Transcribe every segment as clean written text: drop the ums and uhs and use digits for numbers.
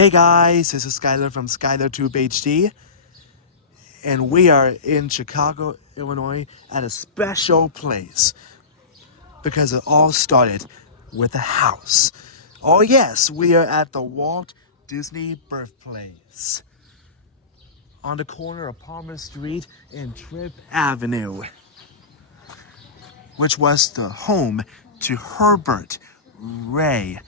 Hey guys, this is Skylar from SkylarTube HD, and we are in Chicago, Illinois at a special place because it all started with a house. Oh yes, we are at the Walt Disney Birthplace on the corner of Palmer Street and Tripp Avenue, which was the home to Herbert, Ray,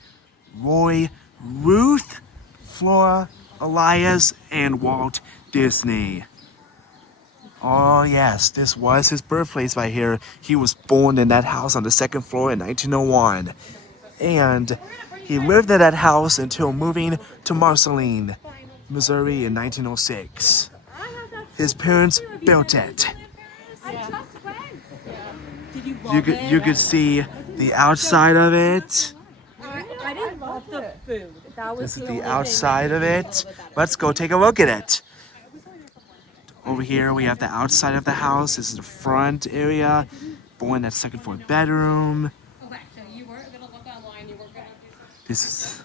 Roy, Ruth, Flora, Elias, and Walt Disney. Oh yes, this was his birthplace right here. He was born in that house on the second floor in 1901. And he lived in that house until moving to Marceline, Missouri in 1906. His parents built it. You could see the outside of it. I didn't love the food. This is the outside of it. Let's go take a look at it. Over here we have the outside of the house. This is the front area. Born in that second floor bedroom. This is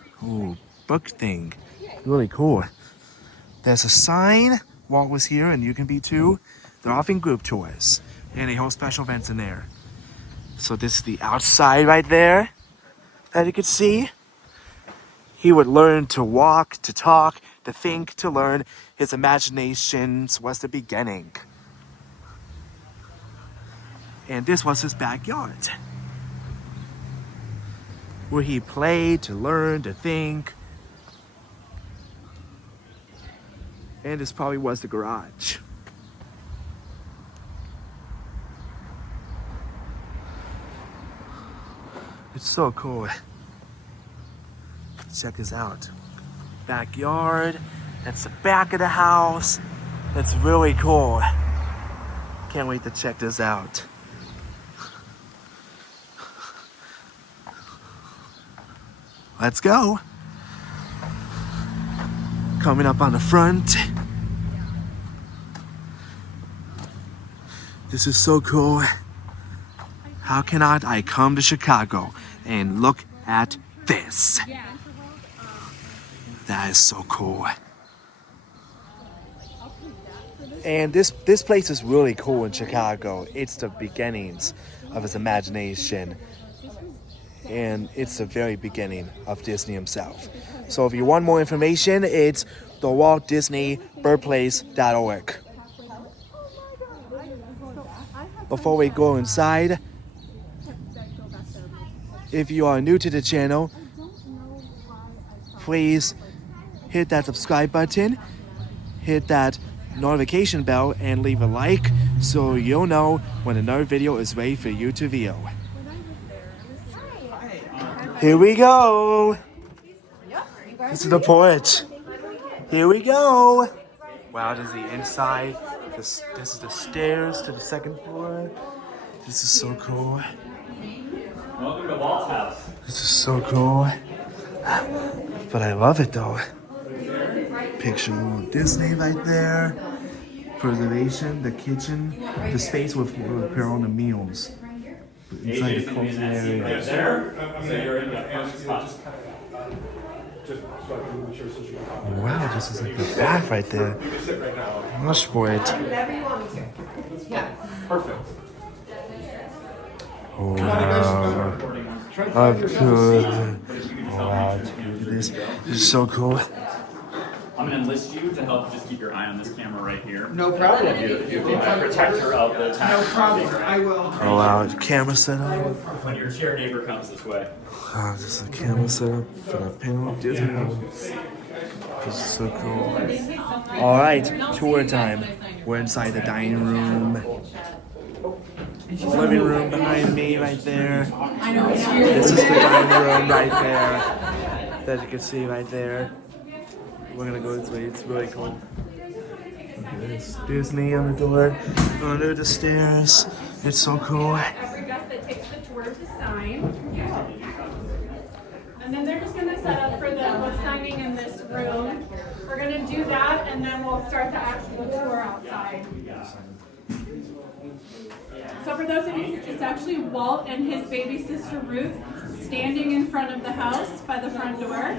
book thing. Really cool. There's a sign. Walt was here and you can be too. They're offering group tours. And they hold special events in there. So this is the outside right there that you can see. He would learn to walk, to talk, to think, to learn. His imaginations was the beginning. And this was his backyard, where he played, to learn, to think. And this probably was the garage. It's so cool. Check this out. Backyard. That's the back of the house. That's really cool. Can't wait to check this out. Let's go. Coming up on the front. This is so cool. How cannot I come to Chicago and look at this? That is so cool. And this place is really cool in Chicago. It's the beginnings of his imagination. And it's the very beginning of Disney himself. So if you want more information, it's the Walt Disney Birthplace.org. Before we go inside, if you are new to the channel, please hit that subscribe button, hit that notification bell, and leave a like so you'll know when another video is ready for you to view. Here we go. This is the porch. Here we go. Wow, this is the inside. This is the stairs to the second floor. This is so cool. Welcome to Walt's house. This is so cool. But I love it though. Picture of Disney right there. Preservation, the kitchen, the space with prepare all the meals. Inside the cozy area. Wow, this is like the back right there. Much for it. Perfect. Oh, wow. Oh, good. Oh, wow, look at this. This is so cool. I'm going to enlist you to help just keep your eye on this camera right here. No problem. You're the protector of the tax. No problem. I will. Oh wow, the camera setup. When your chair neighbor comes this way. Oh, this is the camera setup for the panel. Disney. This is so cool. Alright, tour time. We're inside the dining room. Living room behind me right there. This is the dining room right there. That you can see right there. We're gonna go this way. It's really cool. Look at this. Disney on the door, under the stairs. It's so cool. Every guest that takes the tour to sign. And then they're just going to set up for the signing in this room. We're going to do that and then we'll start the actual tour outside. So for those of you, it's actually Walt and his baby sister Ruth standing in front of the house by the front door.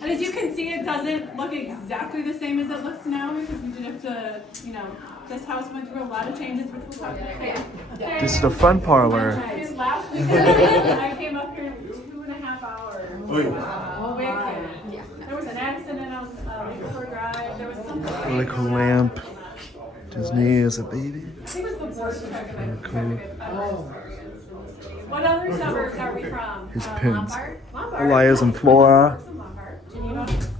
And as you can see, it doesn't look exactly the same as it looks now because we did have to, you know, this house went through a lot of changes, which we'll talk about. This is the fun parlor. Last weekend, I came up here 2.5 hours. Wicked. There was an accident on River Drive. There was something. Really cool lamp. Disney as a baby. I think it was the worst trek I've ever Cool. experienced. What other suburbs are we from? His pins. Lombard. Elias and Flora. Lombard.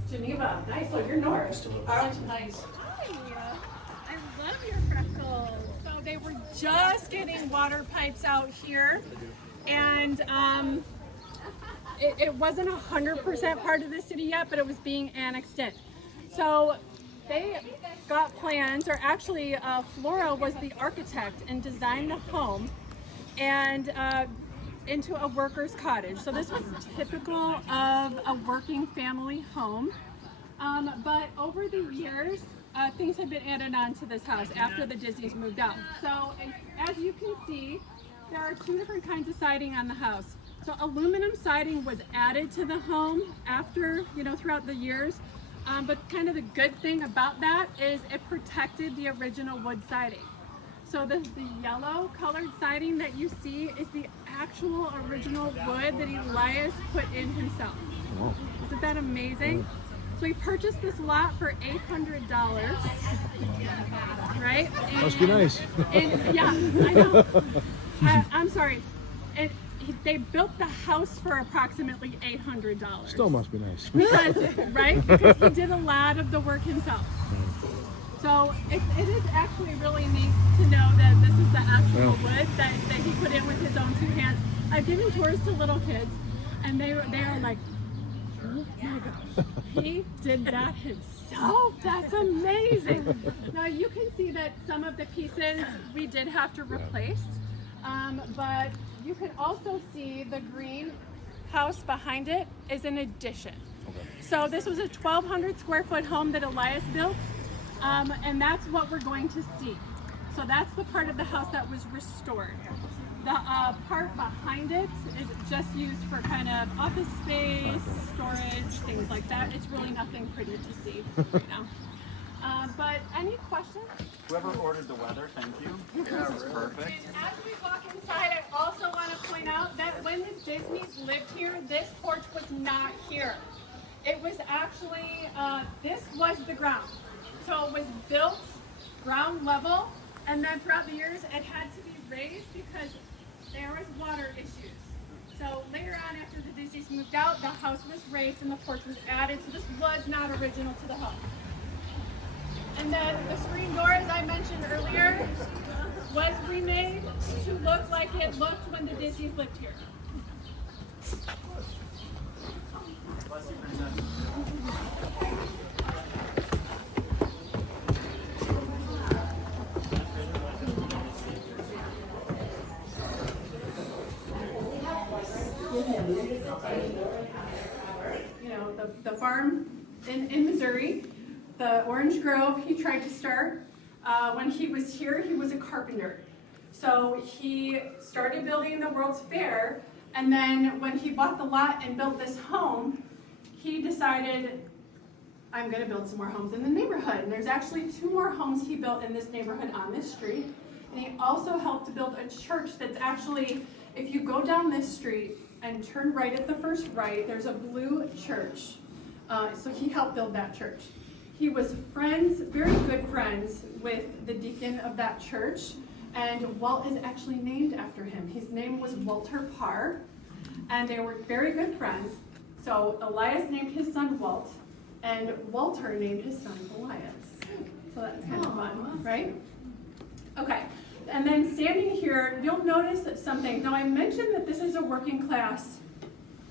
Geneva. Nice. So you're north. Arlington Heights. I love your freckles. So they were just getting water pipes out here, and it wasn't 100% part of the city yet, but it was being annexed in. So they got plans, or actually Flora was the architect and designed the home and into a worker's cottage. So this was typical of a working family home. But over the years, things have been added on to this house after the Disneys moved out. So as you can see, there are 2 different kinds of siding on the house. So aluminum siding was added to the home after, you know, throughout the years. But kind of the good thing about that is it protected the original wood siding. So the yellow colored siding that you see is the actual original wood that Elias put in himself. Isn't that amazing? So we purchased this lot for $800, right? And, Must be nice. And, yeah, I know. I'm sorry. And they built the house for approximately $800. Still must be nice. Because, right? Because he did a lot of the work himself. So it is actually really neat to know that this is the actual wood that he put in with his own 2 hands. I've given tours to little kids, and they are like, oh my gosh, he did that himself. That's amazing. Now you can see that some of the pieces we did have to replace, but you can also see the green house behind it is an addition. So this was a 1,200 square foot home that Elias built, and that's what we're going to see. So that's the part of the house that was restored. The part behind it is just used for kind of office space, storage, things like that. It's really nothing pretty to see right now. But any questions? Whoever ordered the weather, thank you. Yeah, this is perfect. And as we walk inside, I also want to point out that when the Disneys lived here, this porch was not here. It was actually, this was the ground. So it was built ground level, and then throughout the years, it had to be raised because there was water issues. So later on, after the Disneys moved out, the house was raised and the porch was added. So this was not original to the home. And then the screen door, as I mentioned earlier, was remade to look like it looked when the Disneys lived here. Bless you, Princess. You know, the farm in Missouri, the Orange Grove he tried to start. When he was here, he was a carpenter. So he started building the World's Fair, and then when he bought the lot and built this home, he decided, I'm gonna build some more homes in the neighborhood. And there's actually 2 more homes he built in this neighborhood on this street. And he also helped to build a church that's actually, if you go down this street and turn right at the first right, there's a blue church. So he helped build that church. He was friends, very good friends, with the deacon of that church, and Walt is actually named after him. His name was Walter Parr, and they were very good friends. So Elias named his son Walt, and Walter named his son Elias. So that's kind of fun, right? Okay, and then standing here, you'll notice something. Now I mentioned that this is a working class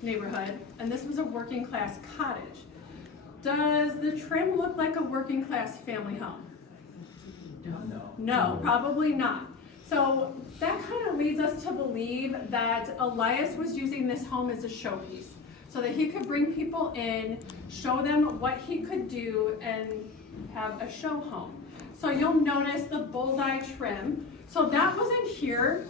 neighborhood, and this was a working class cottage. Does the trim look like a working class family home? No, probably not. So that kind of leads us to believe that Elias was using this home as a showpiece so that he could bring people in, show them what he could do, and have a show home. So you'll notice the bullseye trim. So that wasn't here.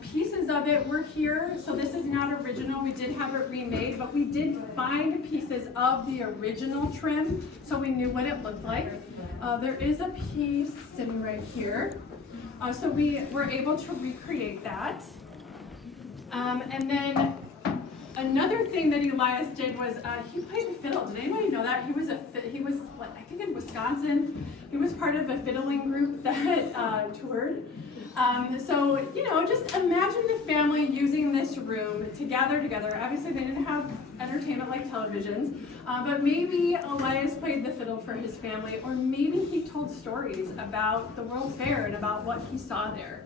Pieces of it were here. So this is not original. We did have it remade, but we did find pieces of the original trim, so we knew what it looked like. There is a piece sitting right here. So we were able to recreate that. And then another thing that Elias did was he played the fiddle. Did anybody know that? He was what, I think in Wisconsin. He was part of a fiddling group that toured. So, you know, just imagine the family using this room to gather together. Obviously, they didn't have entertainment like televisions, but maybe Elias played the fiddle for his family, or maybe he told stories about the World Fair and about what he saw there.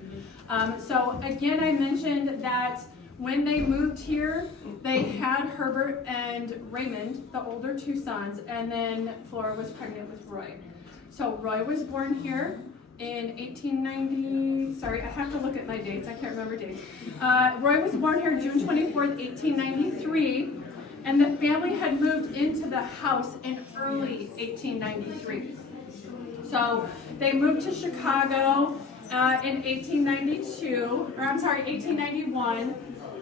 So, again, I mentioned that when they moved here, they had Herbert and Raymond, the older two sons, and then Flora was pregnant with Roy. So Roy was born here in 1890, sorry, I have to look at my dates, I can't remember dates. Roy was born here June 24th, 1893, and the family had moved into the house in early 1893. So they moved to Chicago in 1891.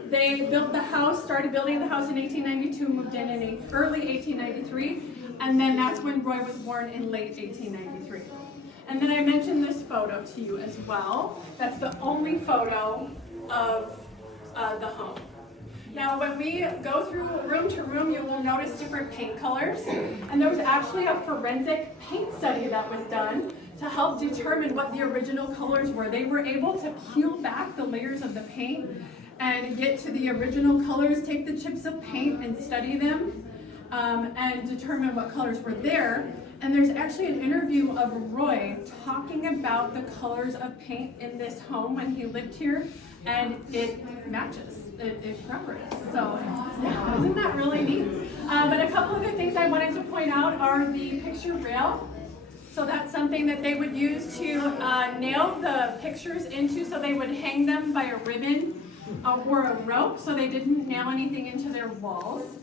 They built the house, started building the house in 1892, moved in early 1893, and then that's when Roy was born in late 1893. And then I mentioned this photo to you as well. That's the only photo of the home. Now, when we go through room to room, you will notice different paint colors. And there was actually a forensic paint study that was done to help determine what the original colors were. They were able to peel back the layers of the paint and get to the original colors, take the chips of paint and study them, and determine what colors were there. And there's actually an interview of Roy talking about the colors of paint in this home when he lived here, and it matches. It corroborates. So, yeah, isn't that really neat? But a couple of the things I wanted to point out are the picture rail. So that's something that they would use to nail the pictures into, so they would hang them by a ribbon or a rope, so they didn't nail anything into their walls.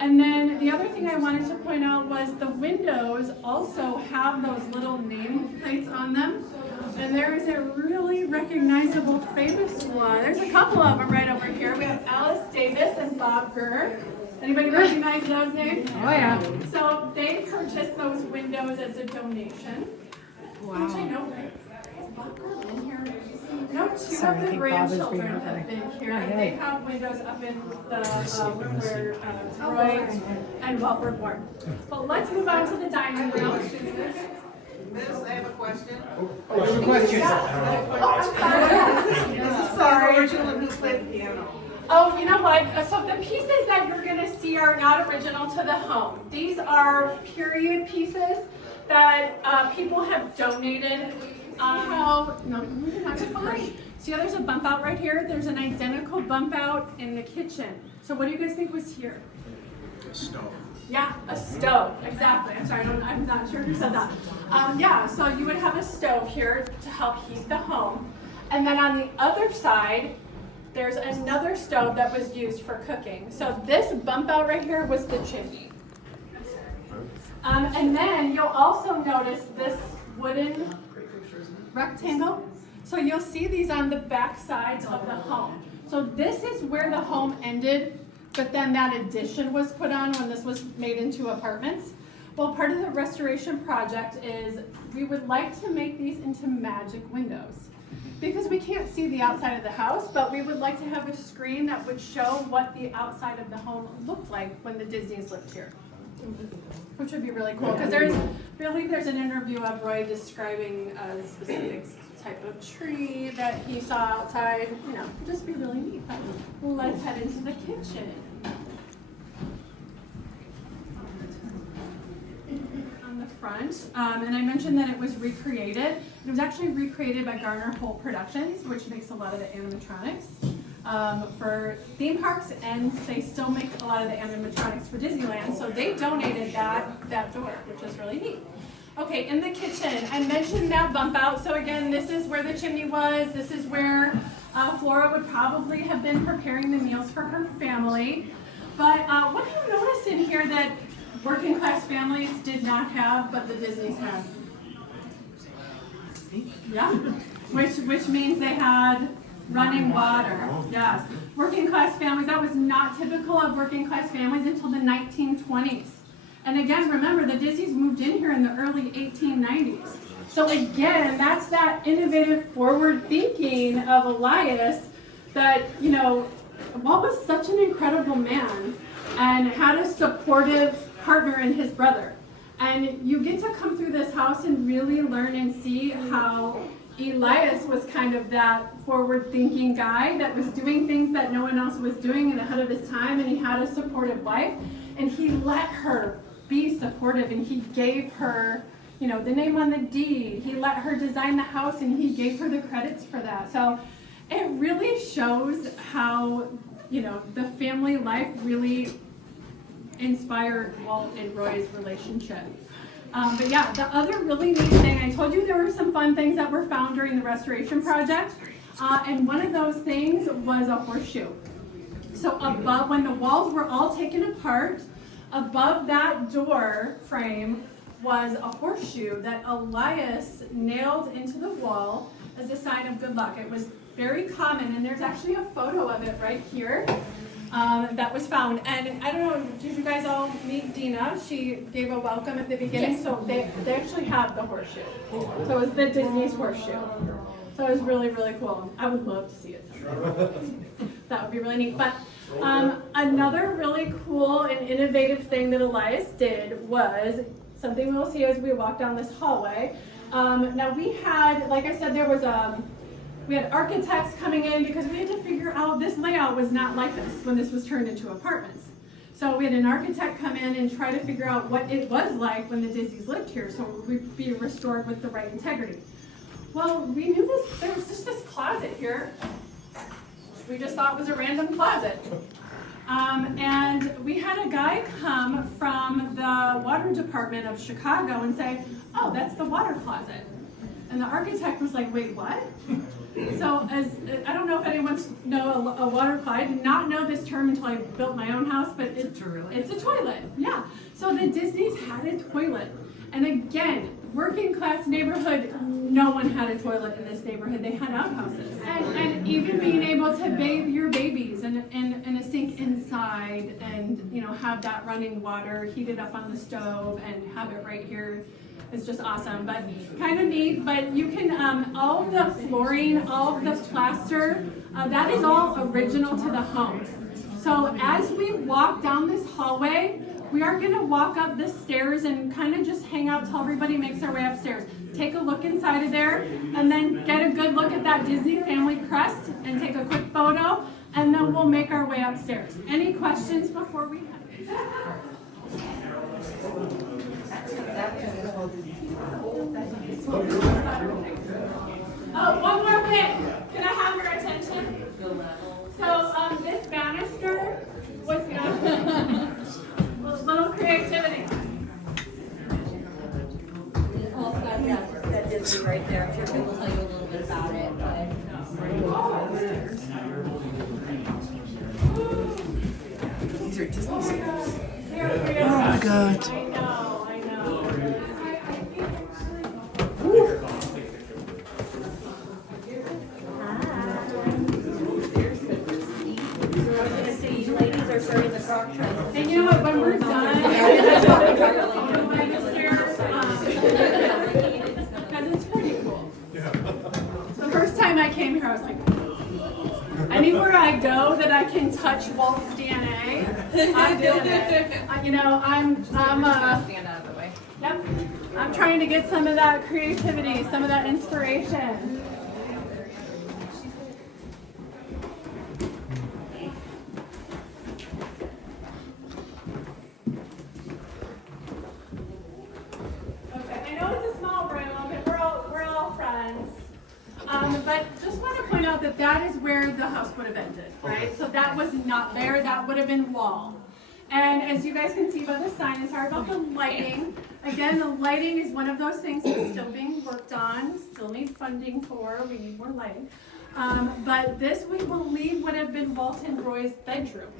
And then the other thing I wanted to point out was the windows also have those little name plates on them. And there is a really recognizable famous one. There's a couple of them right over here. We have Alice Davis and Bob Gurr. Anybody recognize those names? Oh yeah. So they purchased those windows as a donation. Wow. Which I know, right? Has Bob Gurr been here? No, two Sorry, I of the think Bob is grandchildren being have been here. okay. They have windows up in the room where Roy and Walt were born. But let's move on to the dining room. Miss, I have a question. Oh, I have a question. I'm sorry. Original and who played the piano? Oh, you know what? So the pieces that you're going to see are not original to the home. These are period pieces that people have donated. See how there's a bump out right here? There's an identical bump out in the kitchen. So what do you guys think was here? A stove. Yeah, a stove, exactly. I'm sorry, I'm not sure who said that. Yeah, so you would have a stove here to help heat the home. And then on the other side, there's another stove that was used for cooking. So this bump out right here was the chimney. And then you'll also notice this wooden rectangle. So you'll see these on the back sides of the home. So this is where the home ended, but then that addition was put on when this was made into apartments. Well, part of the restoration project is we would like to make these into magic windows, because we can't see the outside of the house, but we would like to have a screen that would show what the outside of the home looked like when the Disneys lived here, which would be really cool. Because there's an interview of Roy describing a specific type of tree that he saw outside. You know, it'd just be really neat. But let's head into the kitchen. On the front, and I mentioned that it was recreated. It was actually recreated by Garner Holt Productions, which makes a lot of the animatronics for theme parks, and they still make a lot of the animatronics for Disneyland. So they donated that door, which is really neat. Okay, in the kitchen, I mentioned that bump out. So again, this is where the chimney was. This is where Flora would probably have been preparing the meals for her family. But what do you notice in here that working class families did not have, but the Disneys had. Yeah, which means they had running water. Yes, working class families, that was not typical of working class families until the 1920s. And again, remember, the Disneys moved in here in the early 1890s. So again, that's that innovative forward thinking of Elias that, you know, Walt was such an incredible man and had a supportive partner in his brother. And you get to come through this house and really learn and see how Elias was kind of that forward-thinking guy that was doing things that no one else was doing and ahead of his time, and he had a supportive wife, and he let her be supportive, and he gave her, you know, the name on the deed. He let her design the house, and he gave her the credits for that. So it really shows how, you know, the family life really inspired Walt and Roy's relationship. But yeah, the other really neat thing, I told you there were some fun things that were found during the restoration project, and one of those things was a horseshoe. So above, when the walls were all taken apart, above that door frame was a horseshoe that Elias nailed into the wall as a sign of good luck. It was very common, and there's actually a photo of it right here. That was found. And I don't know, did you guys all meet Dina? She gave a welcome at the beginning. Yes. So they actually have the horseshoe. So it was the Disney's horseshoe. So it was really, really cool. I would love to see it someday. That would be really neat. But another really cool and innovative thing that Elias did was something we'll see as we walk down this hallway. Now we had, like I said, there was we had architects coming in because we had to figure out this layout was not like this when this was turned into apartments. So we had an architect come in and try to figure out what it was like when the Disneys lived here so it would be restored with the right integrity. Well, we knew this, there was just this closet here. We just thought it was a random closet. And we had a guy come from the water department of Chicago and say, oh, that's the water closet. And the architect was like, wait, what? So I don't know if anyone knows a water closet. I did not know this term until I built my own house, but it's a toilet. Yeah. So the Disneys had a toilet. And again, working class neighborhood, no one had a toilet in this neighborhood. They had outhouses. And even being able to bathe your babies in a sink inside and, you know, have that running water heated up on the stove and have it right here is just awesome. But kind of neat. But you can, all the flooring, all the plaster, that is all original to the home. So as we walk down this hallway, we are going to walk up the stairs and kind of just hang out till everybody makes their way upstairs. Take a look inside of there and then get a good look at that Disney family crest and take a quick photo, and then we'll make our way upstairs. Any questions before we head? Oh, one more thing. Can I have your attention? So this banister was a little creativity. Also, that Disney right there. I'm sure Kim will tell you a little bit about it. These are Disney stairs. Oh my God. I know. Ladies are serving the frog train. And you know what, when we're done, because it's pretty cool. The first time I came here, I was like, anywhere I go that I can touch Walt's DNA, I'm doing it. You know, I'm stand out of the way. Yep. I'm trying to get some of that creativity, some of that inspiration. But just want to point out that that is where the house would have ended, right? So that was not there. That would have been wall. And as you guys can see by the sign, sorry about the lighting. Again, the lighting is one of those things that's still being worked on, still need funding for. We need more lighting. But this, we believe, would have been Walt and Roy's bedroom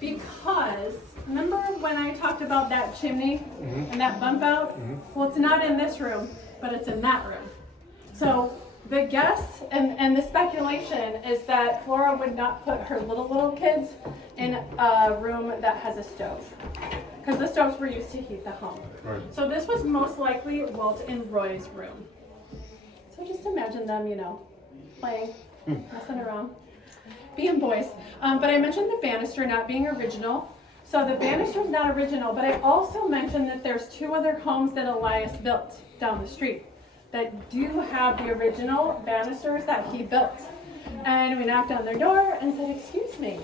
because remember when I talked about that chimney and that bump out? Well, it's not in this room, but it's in that room. So the guess and the speculation is that Flora would not put her little kids in a room that has a stove, because the stoves were used to heat the home. Right. So this was most likely Walt and Roy's room. So just imagine them, playing, messing around, being boys. But I mentioned the banister not being original. So the banister is not original, but I also mentioned that there's 2 other homes that Elias built down the street that do have the original banisters that he built. And we knocked on their door and said, excuse me,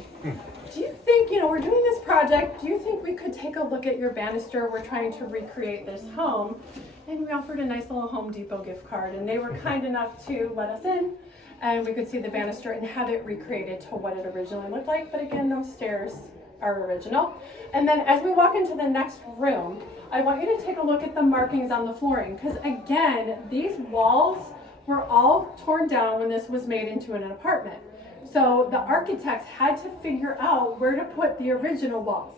do you think, we're doing this project, do you think we could take a look at your banister? We're trying to recreate this home. And we offered a nice little Home Depot gift card, and they were kind enough to let us in, and we could see the banister and have it recreated to what it originally looked like. But again, those stairs are original. And then as we walk into the next room, I want you to take a look at the markings on the flooring, because again, these walls were all torn down when this was made into an apartment. So the architects had to figure out where to put the original walls.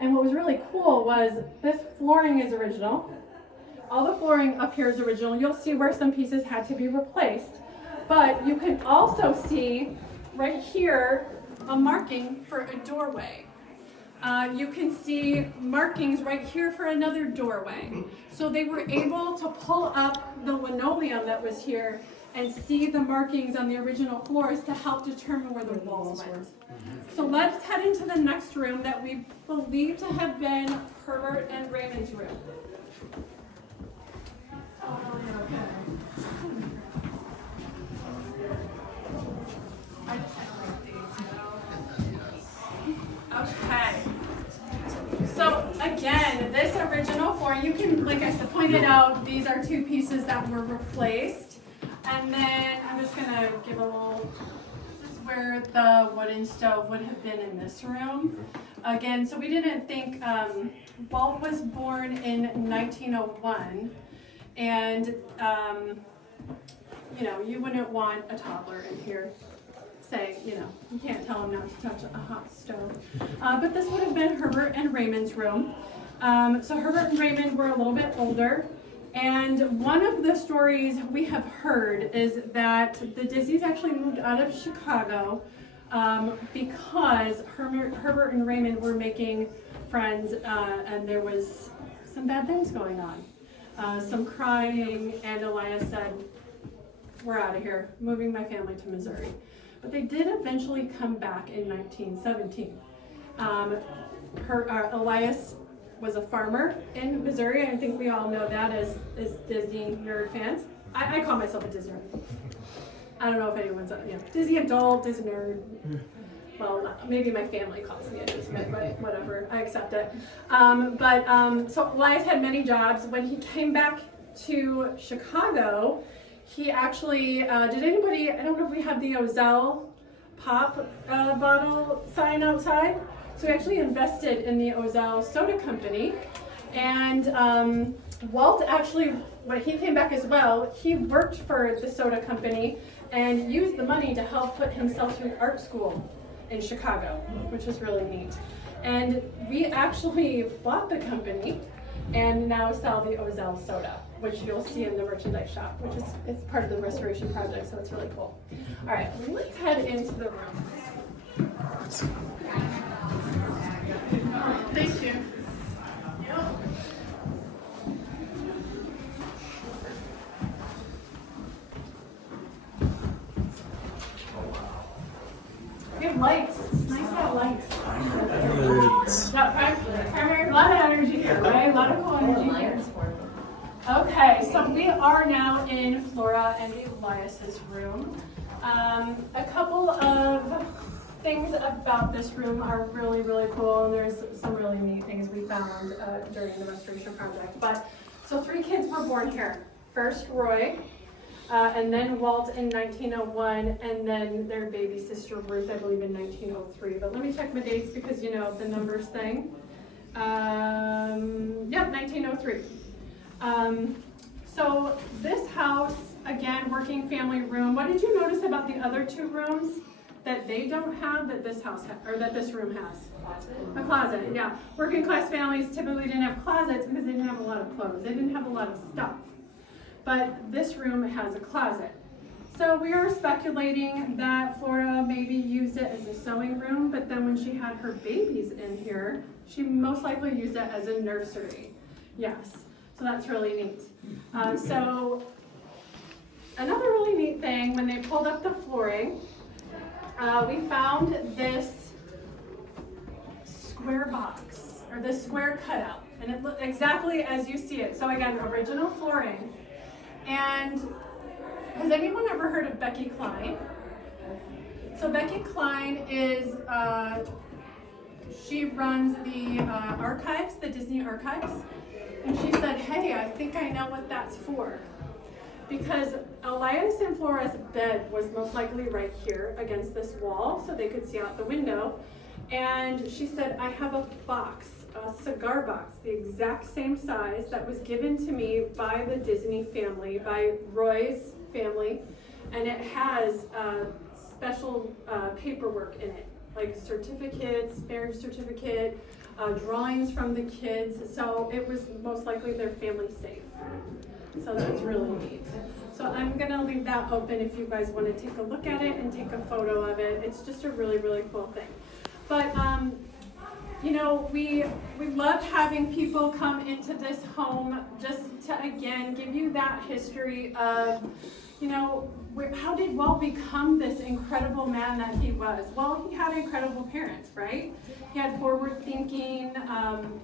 And what was really cool was this flooring is original. All the flooring up here is original. You'll see where some pieces had to be replaced. But you can also see right here a marking for a doorway. You can see markings right here for another doorway. So they were able to pull up the linoleum that was here and see the markings on the original floors to help determine where the walls went. So let's head into the next room that we believe to have been Herbert and Raymond's room. Okay. So again, this original flooring, you can, like I said, pointed out, these are 2 pieces that were replaced. And then I'm just gonna give a little, this is where the wooden stove would have been in this room. Again, so we didn't think, Walt was born in 1901. And, you wouldn't want a toddler in here saying, you can't tell him not to touch a hot stove. But this would have been Herbert and Raymond's room. So Herbert and Raymond were a little bit older. And one of the stories we have heard is that the Disneys actually moved out of Chicago because Herbert and Raymond were making friends and there was some bad things going on. Some crying, and Elias said, we're out of here, moving my family to Missouri. But they did eventually come back in 1917. Elias was a farmer in Missouri. I think we all know that as Disney nerd fans. I call myself a Disney nerd. I don't know if anyone's, Disney adult, Disney nerd. Well, maybe my family calls me a Disney nerd, but whatever, I accept it. So Elias had many jobs. When he came back to Chicago, he actually, did anybody, I don't know if we have the Ozell pop bottle sign outside. So he actually invested in the Ozell Soda Company. And Walt actually, when he came back as well, he worked for the soda company and used the money to help put himself through art school in Chicago, which was really neat. And we actually bought the company and now sell the Ozell soda, which you'll see in the merchandise shop, which is it's part of the restoration project, so it's really cool. All right, let's head into the room. Thank you. We have lights. It's nice to have lights. A lot of energy here, right? A lot of cool energy here. Okay, so we are now in Flora and Elias's room. A couple of things about this room are really, really cool, and there's some really neat things we found during the restoration project. So 3 kids were born here. First Roy, and then Walt in 1901, and then their baby sister Ruth, I believe, in 1903. But let me check my dates because, the numbers thing. 1903. So this house, again, working family room. What did you notice about the other 2 rooms that they don't have that this house or that this room has? A closet, yeah. Working class families typically didn't have closets because they didn't have a lot of clothes. They didn't have a lot of stuff. But this room has a closet. So we are speculating that Flora maybe used it as a sewing room, but then when she had her babies in here, she most likely used it as a nursery. Yes, so that's really neat. So another really neat thing, when they pulled up the flooring, we found this square box, or this square cutout, and it looked exactly as you see it. So again, original flooring. And has anyone ever heard of Becky Klein? So Becky Klein is, she runs the archives, the Disney archives. And she said, hey, I think I know what that's for. Because Elias and Flora's bed was most likely right here against this wall so they could see out the window. And she said, I have a box, a cigar box, the exact same size that was given to me by the Disney family, by Roy's family, and it has special paperwork in it, like certificates, marriage certificate, drawings from the kids, so it was most likely their family safe. So that's really neat. So I'm gonna leave that open if you guys want to take a look at it and take a photo of it. It's just a really, really cool thing. But you know, we love having people come into this home just to, again, give you that history of, you know, how did Walt become this incredible man that he was? Well, he had incredible parents, right? He had forward-thinking,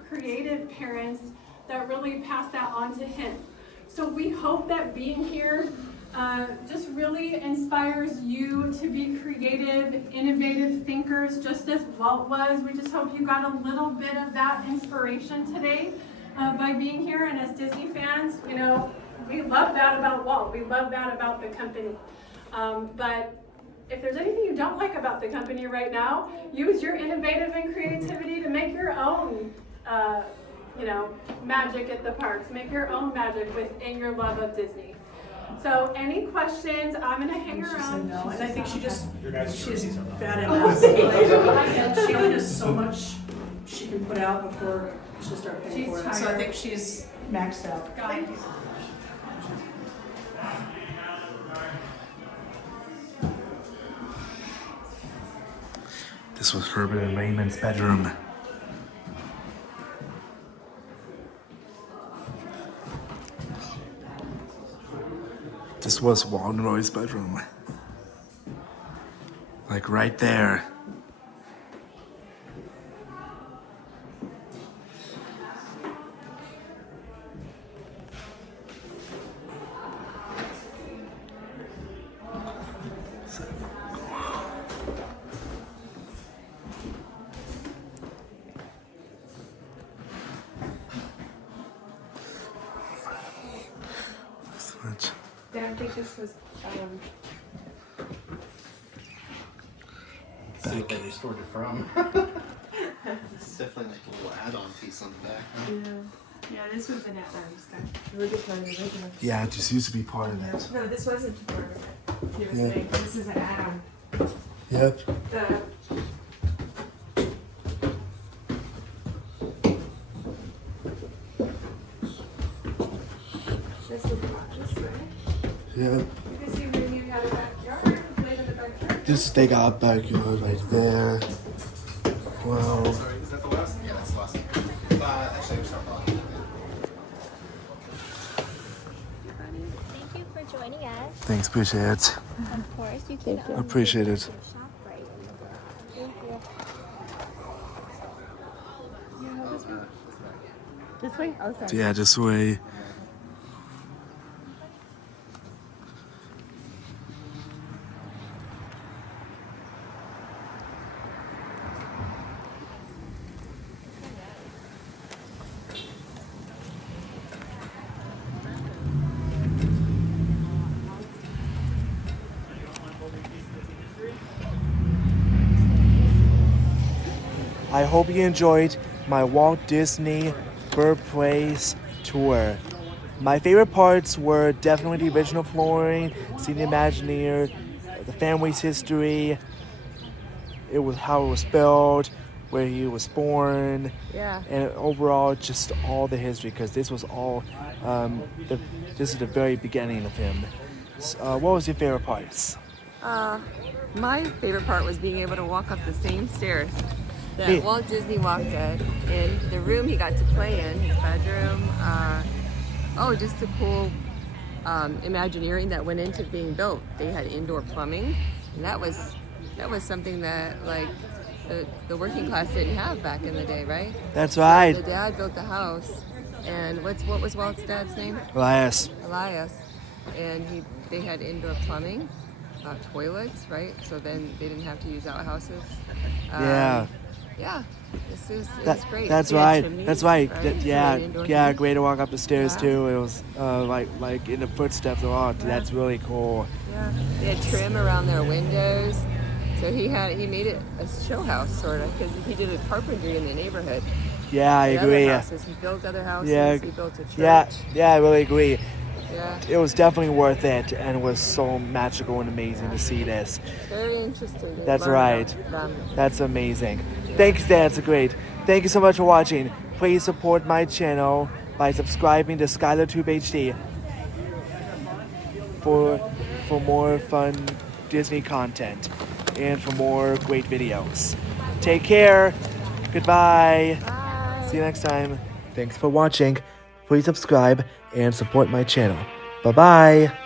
creative parents that really passed that on to him. So we hope that being here just really inspires you to be creative, innovative thinkers, just as Walt was. We just hope you got a little bit of that inspiration today by being here. And as Disney fans, you know, we love that about Walt. We love that about the company. But if there's anything you don't like about the company right now, use your innovative and creativity to make your own, you know, magic at the parks. Make your own magic within your love of Disney. So any questions? I'm gonna hang She said around. no, and I think she's bad at Oh, math. Like, she only has so much she can put out before she'll start paying She's for it. So I tired. think she's maxed out. Got it. This was Herbert and Raymond's bedroom. This was Walt and Roy's bedroom. Like right there. I think this was, See what they restored it from. It's definitely like a little add-on piece on the back. Huh? yeah, this was an stuff. Look at the original. Yeah, it just used to be part of it. No, this wasn't part of it. He was Yeah. saying this is an add-on. Yep. The this would be this way. Yep. You can see when you had a backyard, played in the backyard. Just they got a backyard right there. Wow. Sorry, is that the last? Yeah, that's the last. Actually, I'm sorry. Thank you for joining us. Thanks, appreciate it. Of course, you can Appreciate it. shop right here. Thank you. This way? Oh, sorry. Yeah, this way. I hope you enjoyed my Walt Disney Birthplace tour. My favorite parts were definitely the original flooring, seeing the Imagineer, the family's history, it was how it was spelled, where he was born, Yeah. and overall just all the history, because this was all this is the very beginning of him. What was your favorite parts? My favorite part was being able to walk up the same stairs that Me- Walt Disney walked in the room he got to play in, his bedroom. Just the cool Imagineering that went into being built. They had indoor plumbing, and that was something that like the working class didn't have back in the day, right? That's right. The dad built the house, and what was Walt's dad's name? Elias. Elias, and they had indoor plumbing, toilets, right? So then they didn't have to use outhouses. Yeah. Yeah, it was great. That's They had right. chimneys, That's right. So they had indoor Yeah. heat. Great to walk up the stairs Yeah. too. It was like in the footsteps of art. That's really cool. Yeah, they had trim around their windows. So he made it a show house sort of because he did a carpentry in the neighborhood. Yeah, I The other agree. houses, he built other houses. Yeah. He built a church. Yeah, I really agree. Yeah. It was definitely worth it, and it was so magical and amazing to see this. Very interesting. to That's learn right. about them. That's amazing. Thanks, that's great. Thank you so much for watching. Please support my channel by subscribing to SkylarTube HD for more fun Disney content and for more great videos. Take care. Goodbye. Bye. See you next time. Thanks for watching. Please subscribe and support my channel. Bye-bye.